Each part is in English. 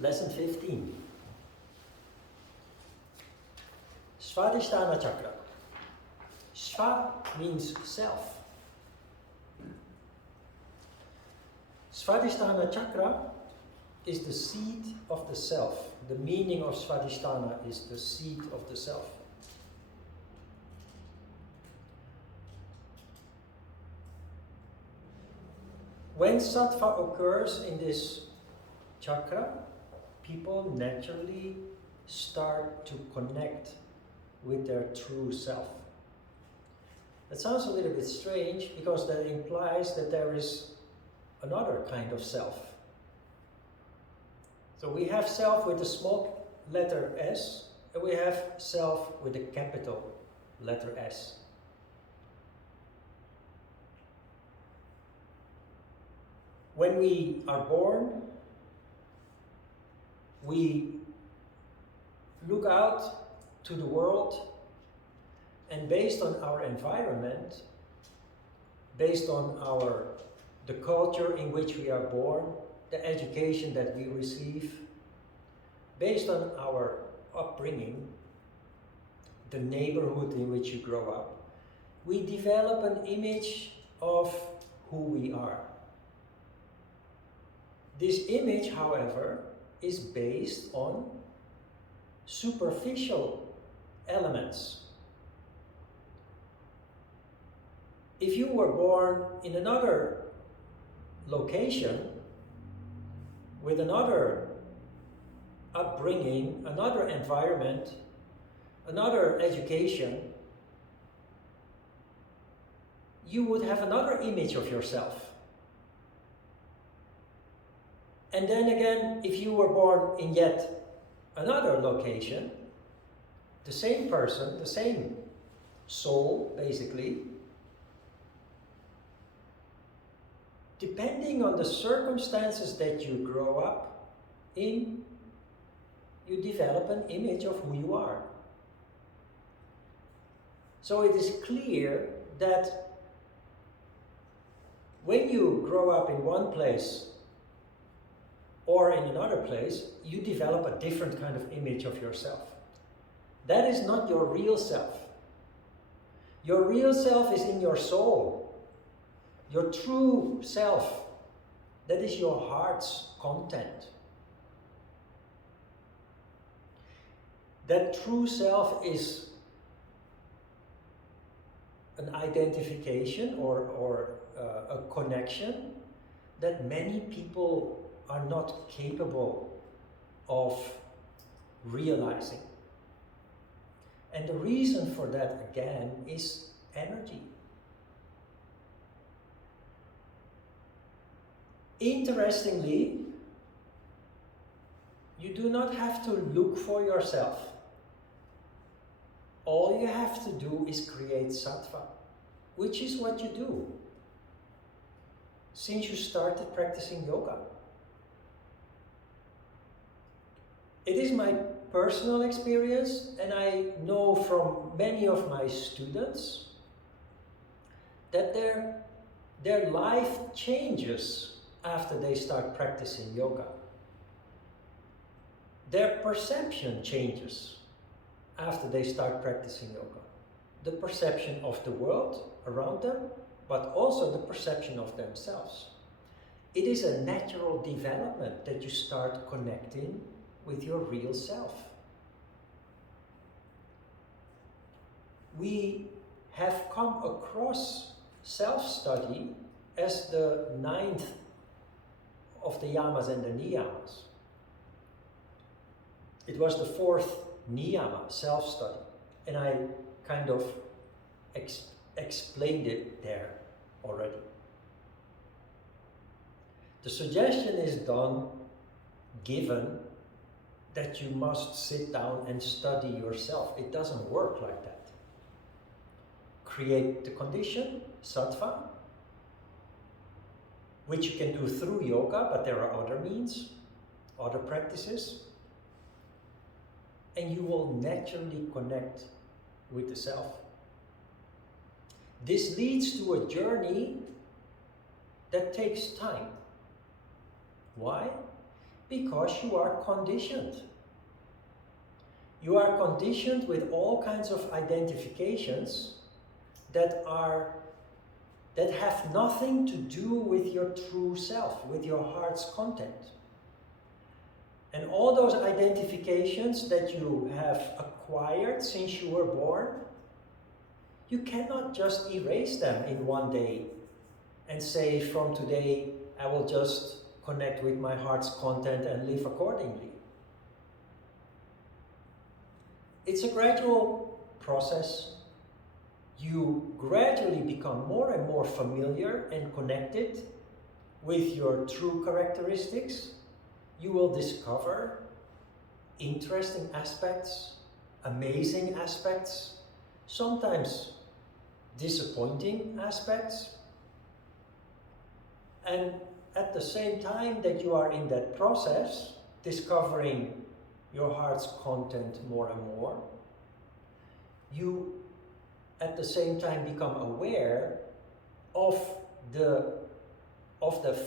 Lesson 15. Svadhistana Chakra. Sva means self. Svadhistana Chakra is the seat of the self. The meaning of Svadhisthana is the seat of the self. When sattva occurs in this chakra, people naturally start to connect with their true self. That sounds a little bit strange because that implies that there is another kind of self. So we have self with the small letter S, and we have self with the capital letter S. When we are born, we look out to the world, and based on our environment, based on the culture in which we are born, the education that we receive, based on our upbringing, the neighborhood in which you grow up, we develop an image of who we are. This image, however, is based on superficial elements. If you were born in another location, with another upbringing, another environment, another education, you would have another image of yourself. And then again, if you were born in yet another location, the same person, the same soul, basically, depending on the circumstances that you grow up in, you develop an image of who you are. So it is clear that when you grow up in one place or in another place, you develop a different kind of image of yourself. That is not your real self. Your real self is in your soul. Your true self, that is your heart's content. That true self is an identification or a connection that many people are not capable of realizing. And the reason for that, again, is energy. Interestingly, you do not have to look for yourself. All you have to do is create sattva, which is what you do since you started practicing yoga. It is my personal experience, and I know from many of my students that their life changes after they start practicing yoga. Their perception changes after they start practicing yoga. The perception of the world around them, but also the perception of themselves. It is a natural development that you start connecting with your real self. We have come across self-study as the 9th of the yamas and the niyamas. It was the 4th niyama, self-study, and I kind of explained it there already. The suggestion is done given that you must sit down and study yourself. It doesn't work like that. Create the condition, sattva, which you can do through yoga, but there are other means, other practices, and you will naturally connect with the self. This leads to a journey that takes time. Why? Because you are conditioned. You are conditioned with all kinds of identifications that have nothing to do with your true self, with your heart's content. And all those identifications that you have acquired since you were born, you cannot just erase them in one day and say, from today I will just connect with my heart's content and live accordingly. It's a gradual process. You gradually become more and more familiar and connected with your true characteristics. You will discover interesting aspects, amazing aspects, sometimes disappointing aspects. And at the same time that you are in that process, discovering your heart's content more and more, you at the same time become aware of the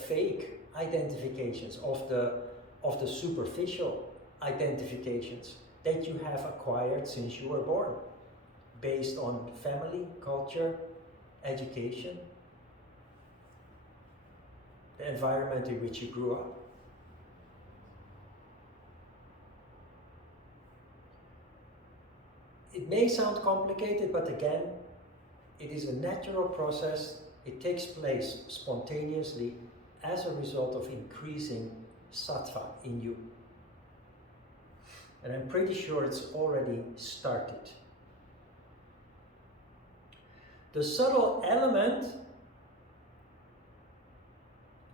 fake identifications, of the superficial identifications that you have acquired since you were born, based on family, culture, education, the environment in which you grew up. It may sound complicated, but again, it is a natural process. It takes place spontaneously as a result of increasing sattva in you. And I'm pretty sure it's already started. The subtle element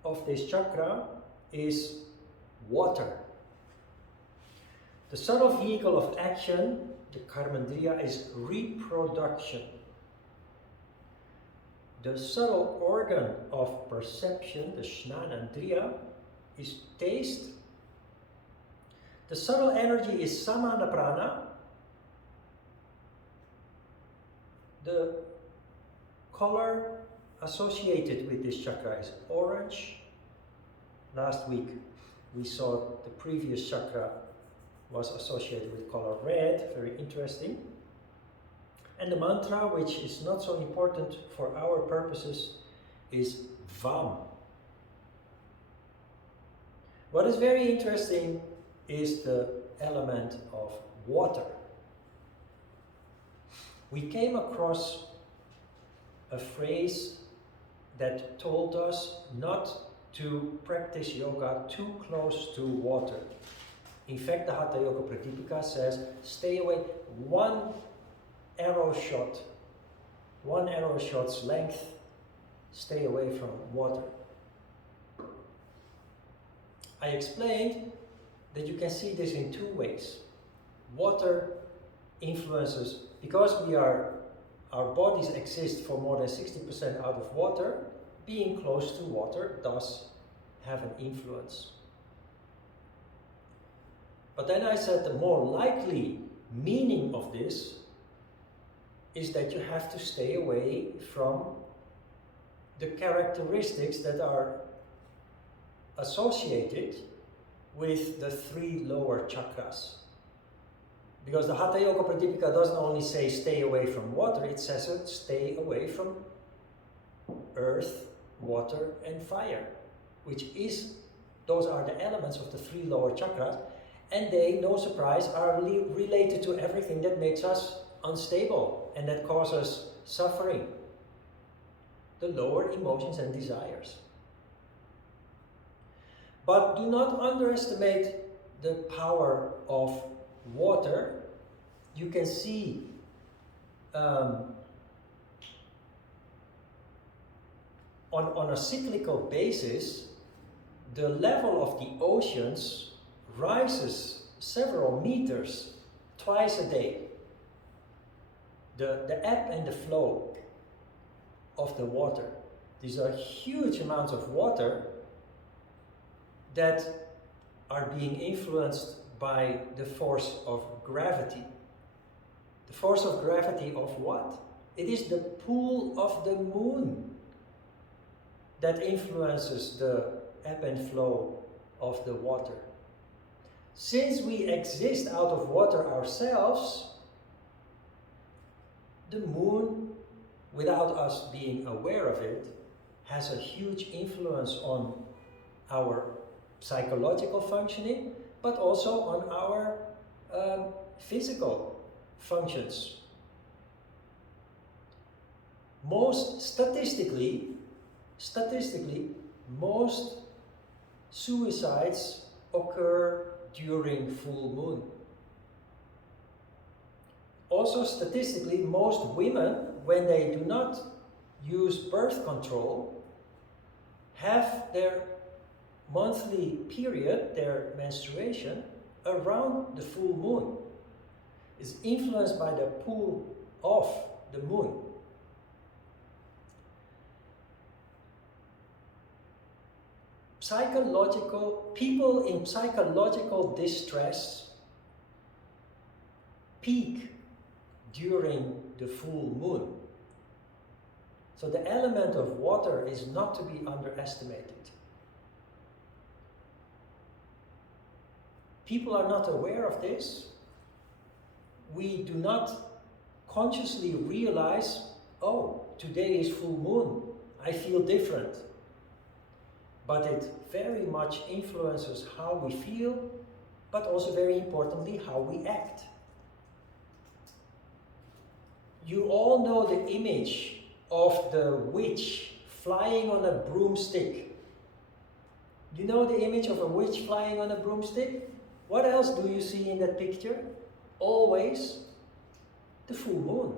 of this chakra is water. The subtle vehicle of action, the karmendriya, is reproduction. The subtle organ of perception, the jnanendriya, is taste. The subtle energy is samana prana. The color associated with this chakra is orange. Last week we saw the previous chakra was associated with color red, very interesting. And the mantra, which is not so important for our purposes, is VAM. What is very interesting is the element of water. We came across a phrase that told us not to practice yoga too close to water. In fact, the Hatha Yoga Pratipika says, stay away one arrowshot's length, stay away from water. I explained that you can see this in two ways. Water influences, because our bodies exist for more than 60% out of water, being close to water does have an influence. But then I said the more likely meaning of this is that you have to stay away from the characteristics that are associated with the three lower chakras. Because the Hatha Yoga Pratipika doesn't only say stay away from water, it says stay away from earth, water and fire, those are the elements of the three lower chakras. And they, no surprise, are related to everything that makes us unstable and that causes suffering. The lower emotions and desires. But do not underestimate the power of water. You can see on a cyclical basis, the level of the oceans rises several meters twice a day. The ebb and the flow of the water. These are huge amounts of water that are being influenced by the force of gravity. The force of gravity of what? It is the pull of the moon that influences the ebb and flow of the water. Since we exist out of water ourselves, the moon, without us being aware of it, has a huge influence on our psychological functioning, but also on our physical functions. Statistically, most suicides occur during full moon. Also statistically, most women, when they do not use birth control, have their monthly period, their menstruation, around the full moon. It's influenced by the pull of the moon. People in psychological distress peak during the full moon. So the element of water is not to be underestimated. People are not aware of this. We do not consciously realize, oh, today is full moon, I feel different. But it very much influences how we feel, but also very importantly, how we act. You all know the image of the witch flying on a broomstick. You know the image of a witch flying on a broomstick? What else do you see in that picture? Always the full moon.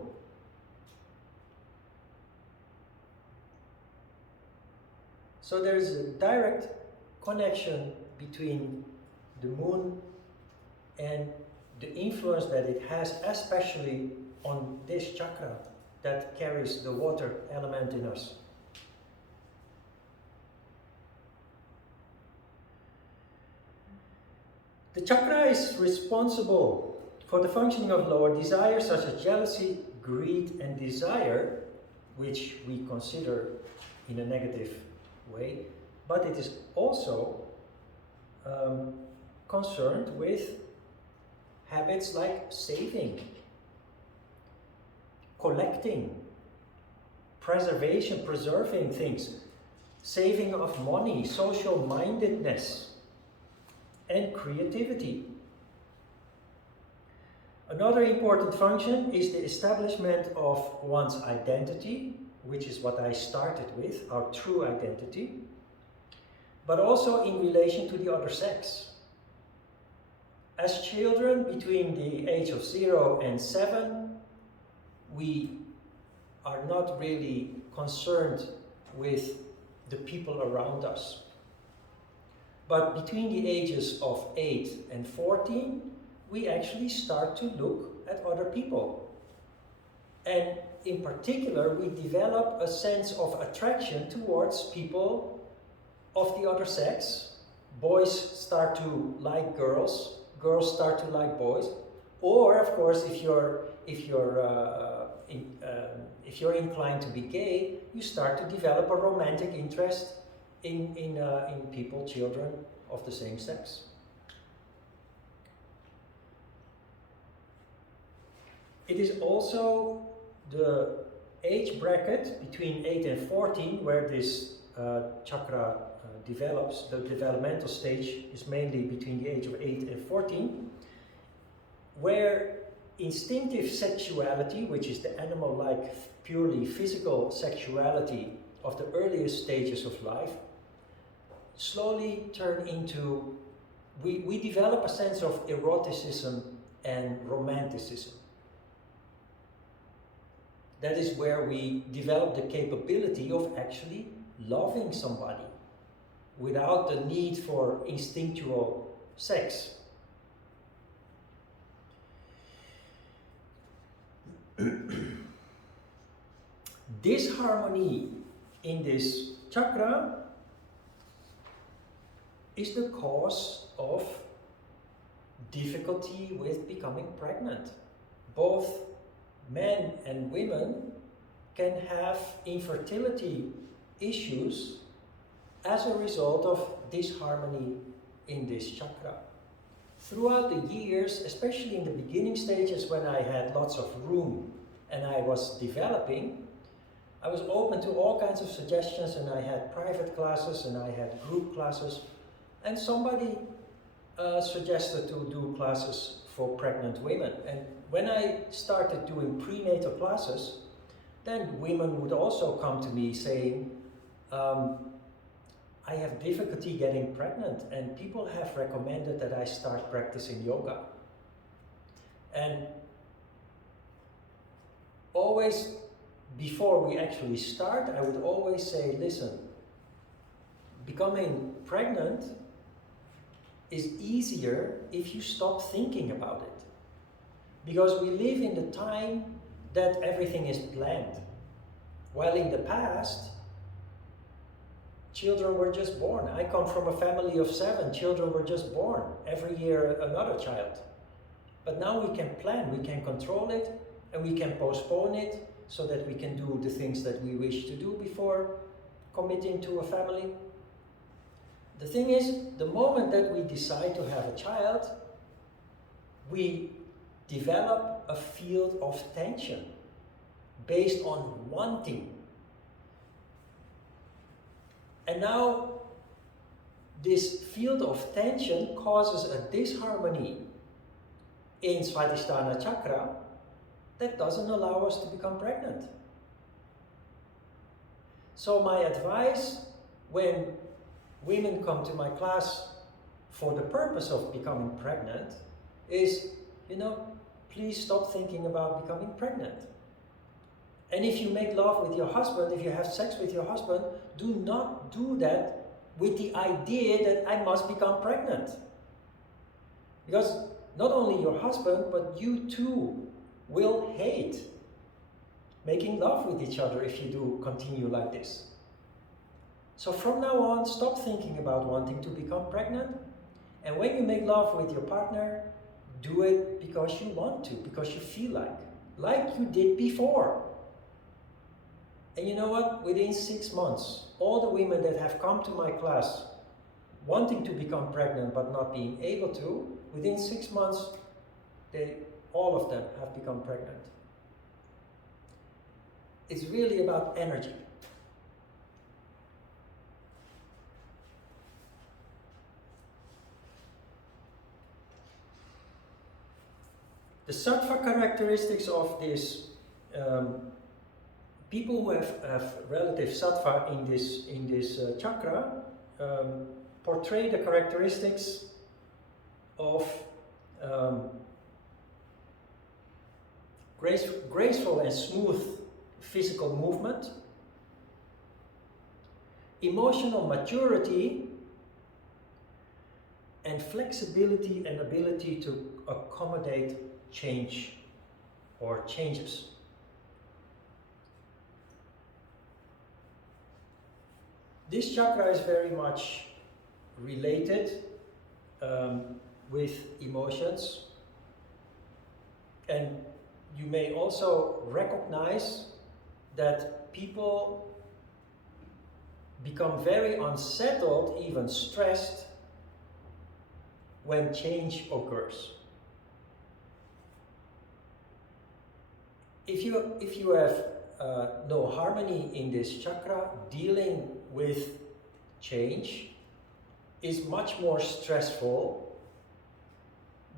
So there is a direct connection between the moon and the influence that it has, especially on this chakra that carries the water element in us. The chakra is responsible for the functioning of lower desires such as jealousy, greed, and desire, which we consider in a negative way, but it is also concerned with habits like saving, collecting, preserving things, saving of money, social mindedness, and creativity. Another important function is the establishment of one's identity, which is what I started with, our true identity, but also in relation to the other sex. As children between the age of 0 and 7, we are not really concerned with the people around us. But between the ages of 8 and 14, we actually start to look at other people. And in particular, we develop a sense of attraction towards people of the other sex. Boys start to like girls, girls start to like boys. Or, of course, if you're inclined to be gay, you start to develop a romantic interest in people, children of the same sex. It is also the age bracket between 8 and 14 where this chakra develops. The developmental stage is mainly between the age of 8 and 14, where instinctive sexuality, which is the animal-like, purely physical sexuality of the earliest stages of life, slowly turn into, we develop a sense of eroticism and romanticism. That is where we develop the capability of actually loving somebody without the need for instinctual sex. Disharmony in this chakra is the cause of difficulty with becoming pregnant. Both men and women can have infertility issues as a result of disharmony in this chakra. throughout the years, especially in the beginning stages when I had lots of room and I was developing, I was open to all kinds of suggestions, and I had private classes and I had group classes, and somebody suggested to do classes for pregnant women. And when I started doing prenatal classes, then women would also come to me saying, I have difficulty getting pregnant, and people have recommended that I start practicing yoga. And always, before we actually start, I would always say, listen, becoming pregnant is easier if you stop thinking about it. Because we live in the time that everything is planned. While in the past, children were just born. I come from a family of 7. Children were just born. Every year another child. But now we can plan, we can control it, and we can postpone it so that we can do the things that we wish to do before committing to a family. The thing is, the moment that we decide to have a child, we develop a field of tension based on wanting. And now this field of tension causes a disharmony in Svadhistana Chakra that doesn't allow us to become pregnant. So my advice when women come to my class for the purpose of becoming pregnant is, please stop thinking about becoming pregnant. And if you make love with your husband, if you have sex with your husband, do not do that with the idea that I must become pregnant. Because not only your husband, but you too will hate making love with each other if you do continue like this. So from now on, stop thinking about wanting to become pregnant. And when you make love with your partner, do it because you want to, because you feel like you did before. And you know what? Within 6 months, all the women that have come to my class wanting to become pregnant but not being able to, within 6 months, all of them have become pregnant. It's really about energy. The sattva characteristics of this people who have relative sattva in this chakra portray the characteristics of graceful and smooth physical movement, emotional maturity, and flexibility and ability to accommodate change or changes. This chakra is very much related with emotions, and you may also recognize that people become very unsettled, even stressed, when change occurs. If you have no harmony in this chakra, dealing with change is much more stressful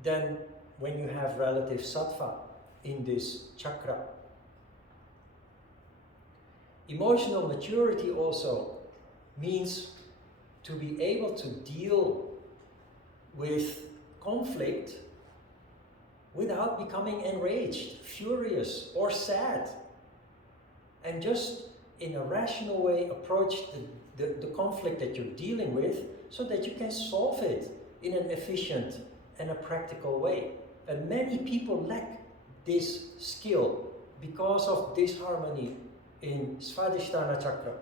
than when you have relative sattva in this chakra. Emotional maturity also means to be able to deal with conflict without becoming enraged, furious, or sad, and just in a rational way approach the conflict that you're dealing with so that you can solve it in an efficient and a practical way. And many people lack this skill because of disharmony in Svadhistana Chakra.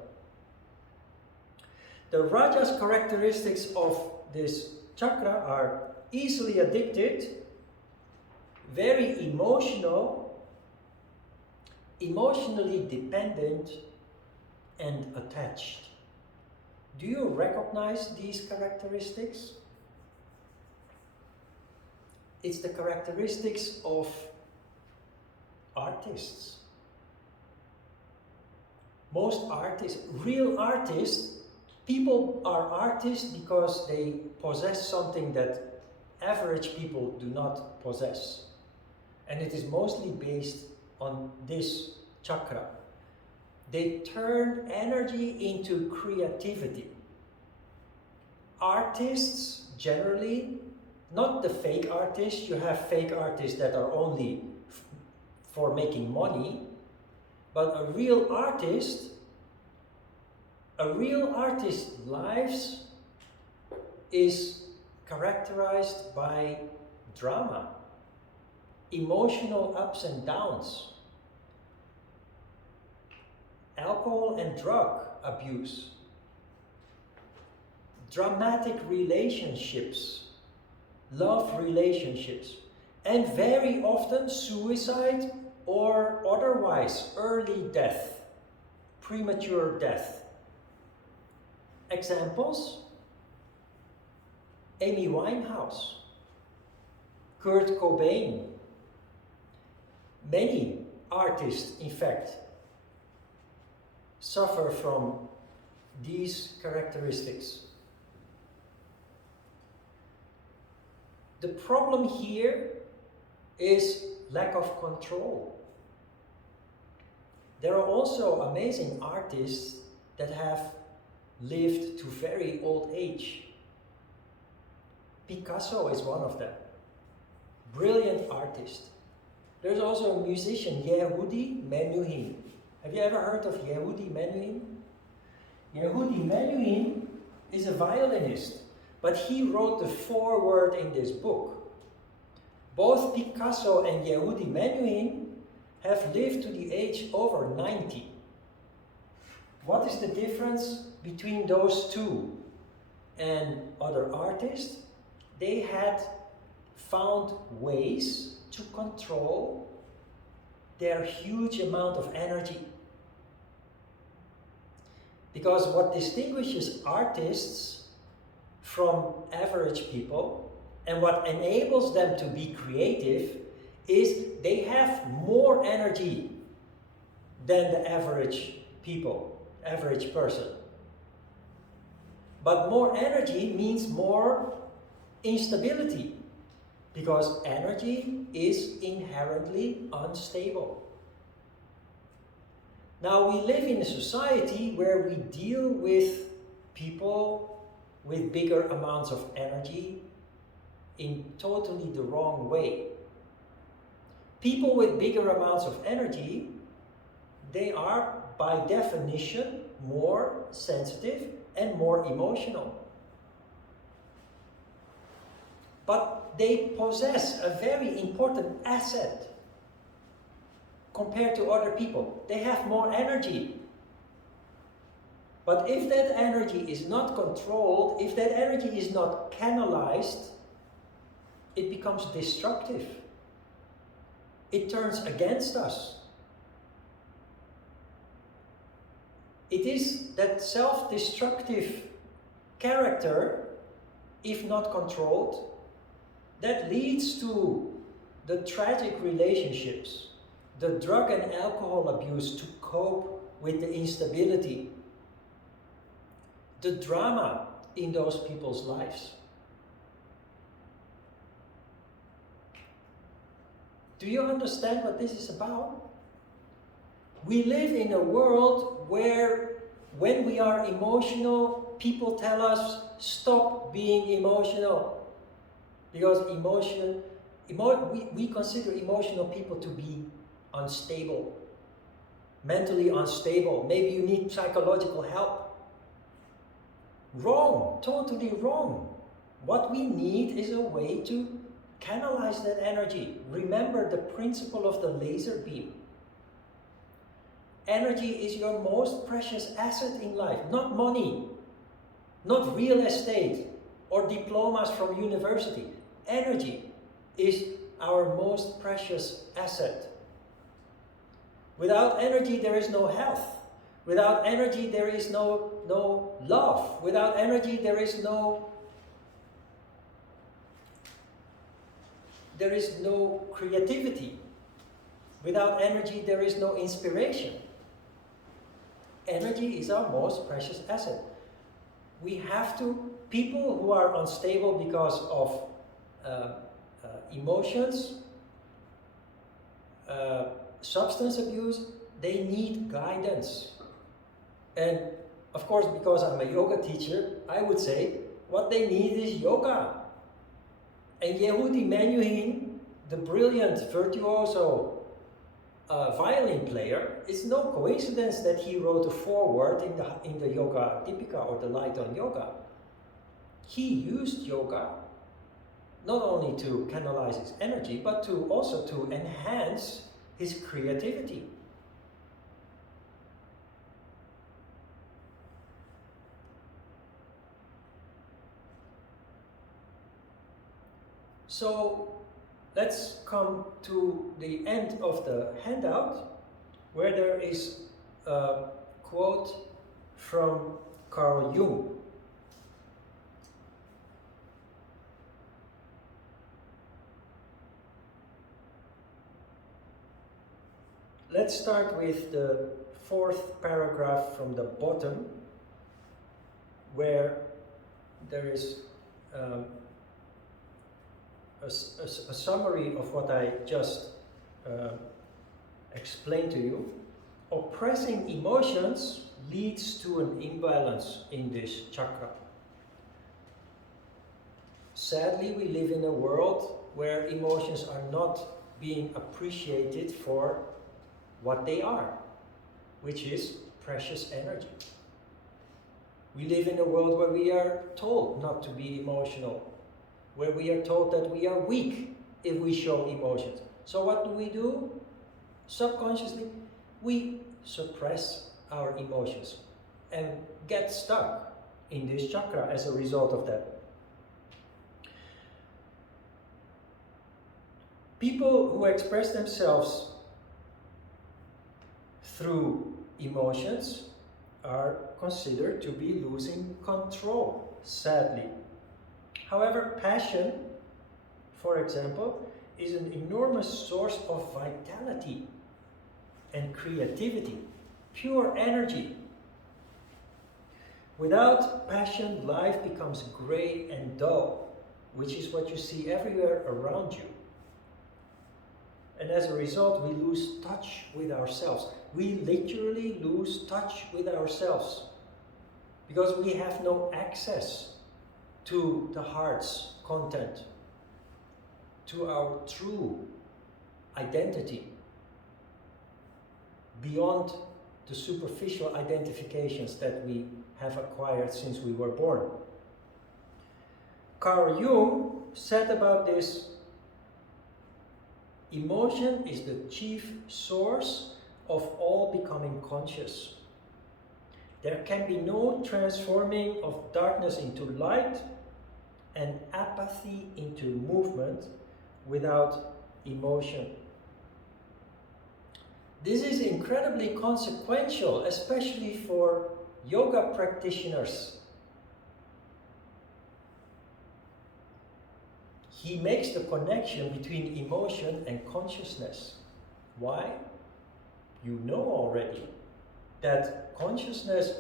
The Rajas characteristics of this chakra are easily addicted, very emotional, emotionally dependent, and attached. Do you recognize these characteristics? It's the characteristics of artists. Most artists, real artists, people are artists because they possess something that average people do not possess. And it is mostly based on this chakra. They turn energy into creativity. Artists generally, not the fake artists, you have fake artists that are only for making money, but a real artist's lives is characterized by drama, emotional ups and downs, alcohol and drug abuse, dramatic relationships, love relationships, and very often suicide or otherwise early death, premature death. Examples: Amy Winehouse, Kurt Cobain, many artists, in fact, suffer from these characteristics. The problem here is lack of control. There are also amazing artists that have lived to very old age. Picasso is one of them. Brilliant artist. There's also a musician, Yehudi Menuhin. Have you ever heard of Yehudi Menuhin? Yehudi Menuhin is a violinist, but he wrote the foreword in this book. Both Picasso and Yehudi Menuhin have lived to the age over 90. What is the difference between those two and other artists? They had found ways to control their huge amount of energy. Because what distinguishes artists from average people and what enables them to be creative is they have more energy than the average person. But more energy means more instability, because energy is inherently unstable. Now, we live in a society where we deal with people with bigger amounts of energy in totally the wrong way. People with bigger amounts of energy, they are by definition more sensitive and more emotional. But they possess a very important asset compared to other people. They have more energy. But if that energy is not controlled, if that energy is not canalized, it becomes destructive. It turns against us. It is that self-destructive character, if not controlled, that leads to the tragic relationships, the drug and alcohol abuse to cope with the instability, the drama in those people's lives. Do you understand what this is about? We live in a world where when we are emotional, people tell us, stop being emotional. Because we consider emotional people to be unstable, mentally unstable. Maybe you need psychological help. Wrong, totally wrong. What we need is a way to canalize that energy. Remember the principle of the laser beam. Energy is your most precious asset in life, not money, not real estate or diplomas from university. Energy is our most precious asset. Without energy, there is no health. Without energy, there is no love. Without energy, there is there is no creativity. Without energy, there is no inspiration. Energy is our most precious asset. We have to, people who are unstable because of emotions, substance abuse, they need guidance. And of course, because I'm a yoga teacher, I would say what they need is yoga. And Yehudi Menuhin, the brilliant virtuoso violin player, it's no coincidence that he wrote a foreword in the Yoga Tipika, or the Light on Yoga. He used yoga not only to canalize his energy, but also to enhance his creativity. So let's come to the end of the handout, where there is a quote from Carl Jung. Let's start with the fourth paragraph from the bottom, where there is a summary of what I just explained to you. Oppressing emotions leads to an imbalance in this chakra. Sadly, we live in a world where emotions are not being appreciated for what they are, which is precious energy. We live in a world where we are told not to be emotional, where we are told that we are weak if we show emotions. So what do? Subconsciously, we suppress our emotions and get stuck in this chakra as a result of that. People who express themselves through emotions are considered to be losing control, sadly. However, passion, for example, is an enormous source of vitality and creativity, pure energy. Without passion, life becomes gray and dull, which is what you see everywhere around you. And as a result, we lose touch with ourselves. We literally lose touch with ourselves because we have no access to the heart's content, to our true identity, beyond the superficial identifications that we have acquired since we were born. Carl Jung said about this, emotion is the chief source of all becoming conscious. There can be no transforming of darkness into light and apathy into movement without emotion. This is incredibly consequential, especially for yoga practitioners. He makes the connection between emotion and consciousness. Why? You know already that consciousness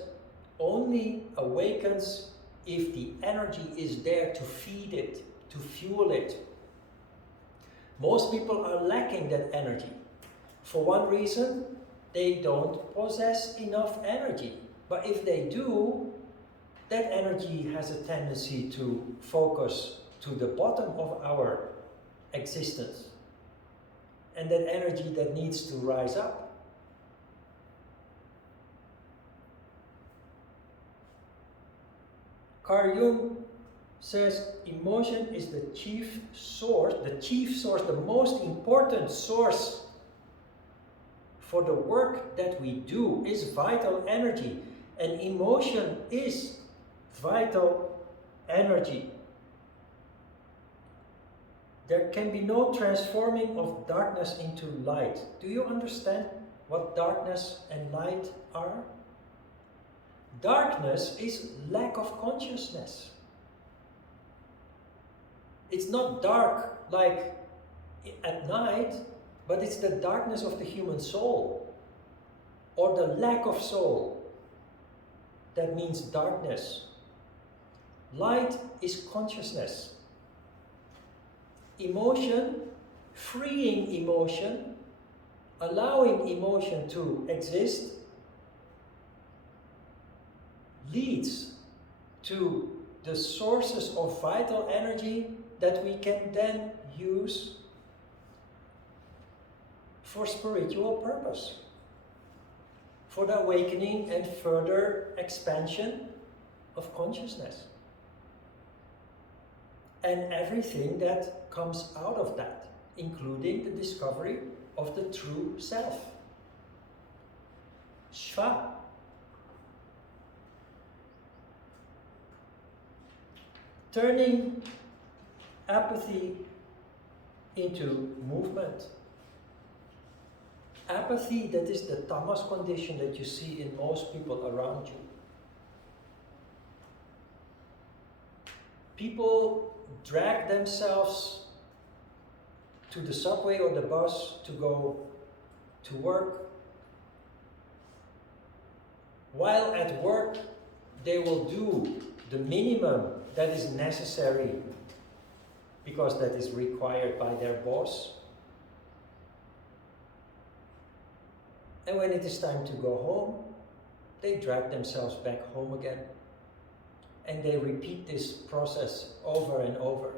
only awakens if the energy is there to feed it, to fuel it. Most people are lacking that energy. For one reason, they don't possess enough energy. But if they do, that energy has a tendency to focus to the bottom of our existence. And that energy that needs to rise up. Carl Jung says emotion is the chief source, the most important source for the work that we do is vital energy. And emotion is vital energy. There can be no transforming of darkness into light. Do you understand what darkness and light are? Darkness is lack of consciousness. It's not dark like at night, but it's the darkness of the human soul, or the lack of soul. That means darkness. Light is consciousness. Emotion, freeing emotion, allowing emotion to exist, leads to the sources of vital energy that we can then use for spiritual purpose, for the awakening and further expansion of consciousness. And everything that comes out of that, including the discovery of the true self. Sva. Turning apathy into movement. Apathy, that is the tamas condition that you see in most people around you. People drag themselves to the subway or the bus to go to work. While at work, they will do the minimum that is necessary because that is required by their boss. And when it is time to go home, they drag themselves back home again. And they repeat this process over and over.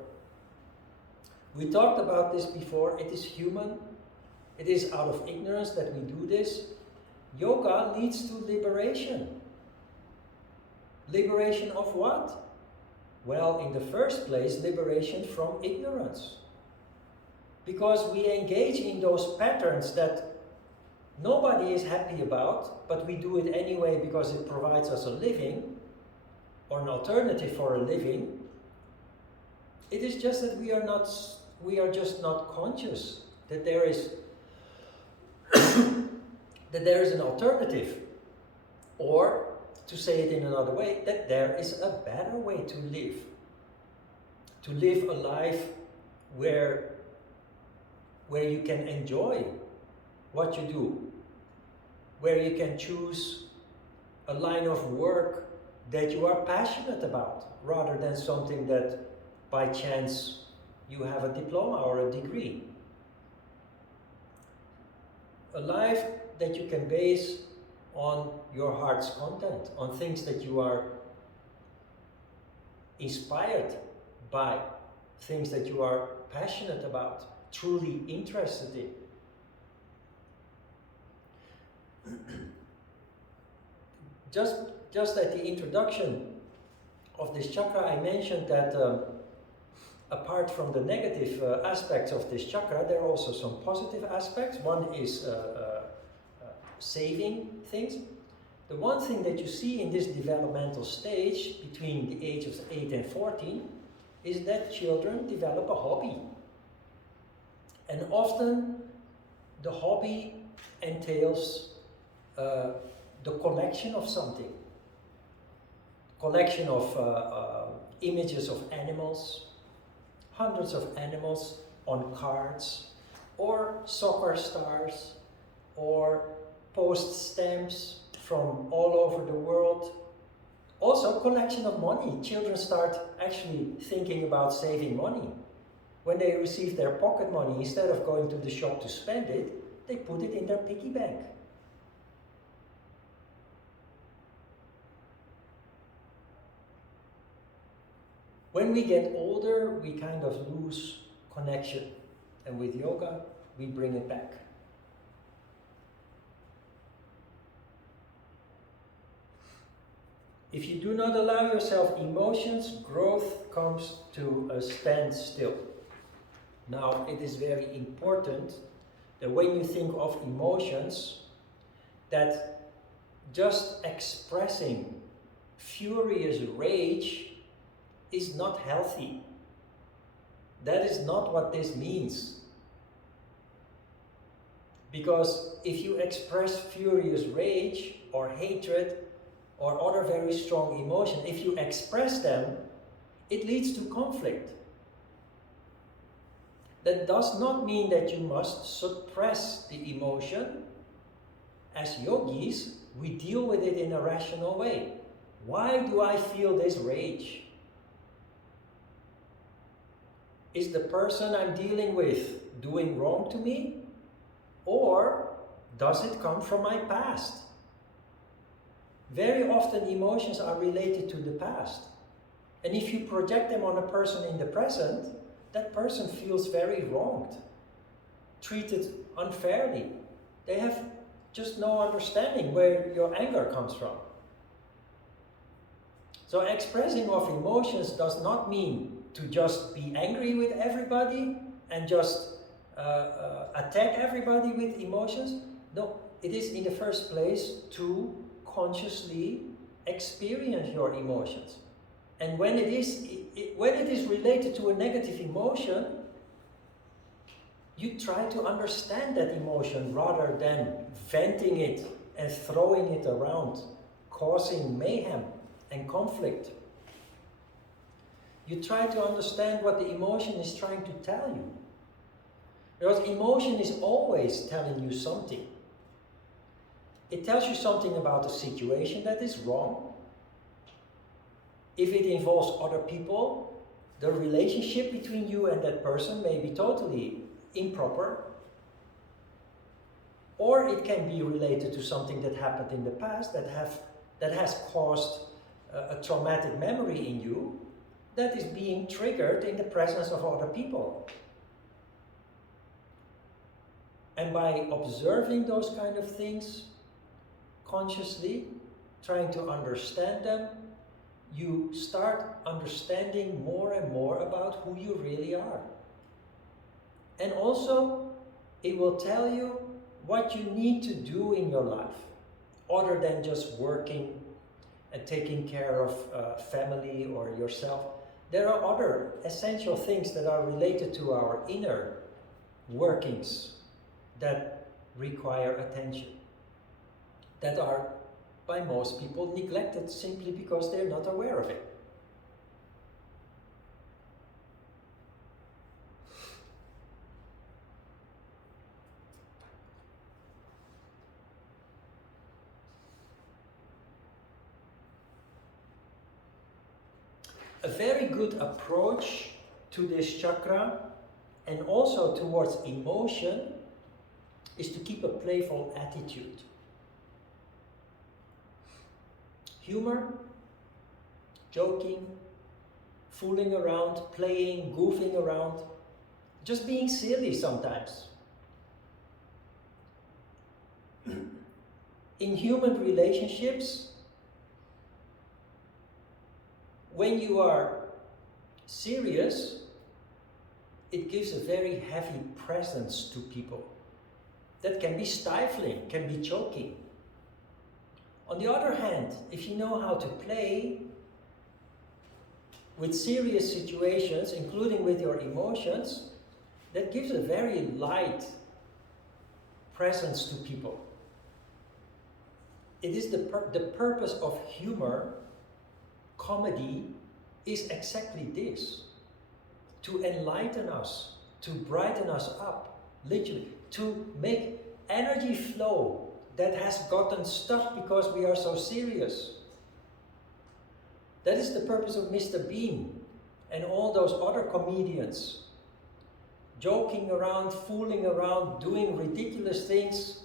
We talked about this before. It is human. It is out of ignorance that we do this. Yoga leads to liberation. Liberation of what? Well, in the first place, liberation from ignorance. Because we engage in those patterns that nobody is happy about, but we do it anyway because it provides us a living, or an alternative for a living. It is just that we are just not conscious that there is that there is an alternative, or to say it in another way, that there is a better way to live a life where you can enjoy what you do, where you can choose a line of work that you are passionate about, rather than something that by chance you have a diploma or a degree. A life that you can base on your heart's content, on things that you are inspired by, things that you are passionate about, truly interested in. Just at the introduction of this chakra, I mentioned that apart from the negative aspects of this chakra, there are also some positive aspects. One is saving things. The one thing that you see in this developmental stage between the ages of 8 and 14 is that children develop a hobby. And often the hobby entails the collection of something. Collection of images of animals, hundreds of animals on cards, or soccer stars, or post stamps from all over the world. Also, collection of money. Children start actually thinking about saving money. When they receive their pocket money, instead of going to the shop to spend it, they put it in their piggy bank. When we get older, we kind of lose connection. And with yoga, we bring it back. If you do not allow yourself emotions, growth comes to a standstill. Now, it is very important that when you think of emotions, that just expressing furious rage is not healthy. That is not what this means. Because if you express furious rage or hatred or other very strong emotion, if you express them, it leads to conflict. That does not mean that you must suppress the emotion. As yogis, we deal with it in a rational way. Why do I feel this rage? Is the person I'm dealing with doing wrong to me? Or does it come from my past? Very often emotions are related to the past. And if you project them on a person in the present, that person feels very wronged, treated unfairly. They have just no understanding where your anger comes from. So expressing of emotions does not mean to just be angry with everybody and just attack everybody with emotions. No, it is in the first place to consciously experience your emotions. And when it is related to a negative emotion, you try to understand that emotion rather than venting it and throwing it around, causing mayhem and conflict. You try to understand what the emotion is trying to tell you. Because emotion is always telling you something. It tells you something about the situation that is wrong. If it involves other people, the relationship between you and that person may be totally improper. Or it can be related to something that happened in the past that has caused a traumatic memory in you that is being triggered in the presence of other people. And by observing those kind of things consciously, trying to understand them, you start understanding more and more about who you really are. And also, it will tell you what you need to do in your life, other than just working and taking care of family or yourself. There are other essential things that are related to our inner workings that require attention, that are by most people neglected simply because they're not aware of it. A very good approach to this chakra and also towards emotion is to keep a playful attitude. Humor, joking, fooling around, playing, goofing around, just being silly sometimes. In human relationships, when you are serious, it gives a very heavy presence to people. That can be stifling, can be choking. On the other hand, if you know how to play with serious situations, including with your emotions, that gives a very light presence to people. It is the purpose of humor, comedy, is exactly this. To enlighten us, to brighten us up, literally, to make energy flow that has gotten stuck because we are so serious. That is the purpose of Mr. Bean and all those other comedians. Joking around, fooling around, doing ridiculous things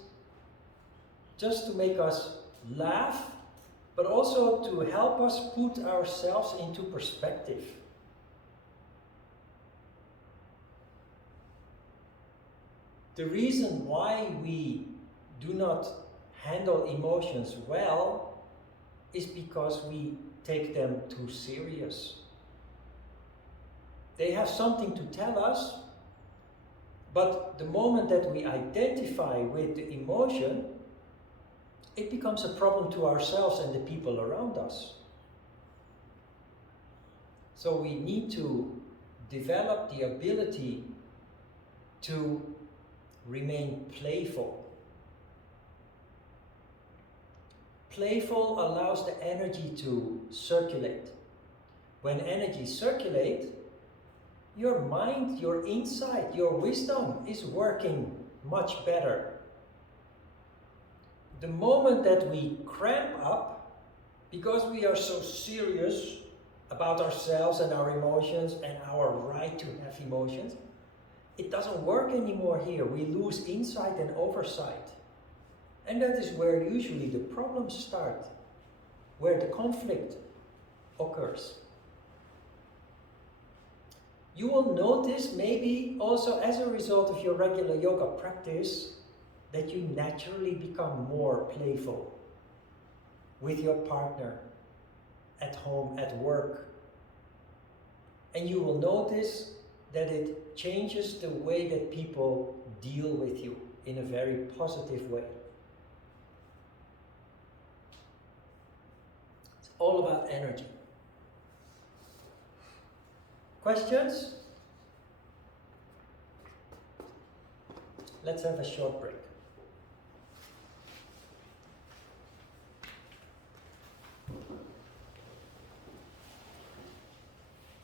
just to make us laugh, but also to help us put ourselves into perspective. The reason why we do not handle emotions well is because we take them too serious. They have something to tell us, but the moment that we identify with the emotion, it becomes a problem to ourselves and the people around us. So we need to develop the ability to remain playful. Playful allows the energy to circulate. When energy circulates, your mind, your insight, your wisdom is working much better. The moment that we cramp up, because we are so serious about ourselves and our emotions and our right to have emotions, it doesn't work anymore here. We lose insight and oversight. And that is where usually the problems start, where the conflict occurs. You will notice, maybe also as a result of your regular yoga practice, that you naturally become more playful with your partner, at home, at work. And you will notice that it changes the way that people deal with you in a very positive way. It's all about energy. Questions? Let's have a short break.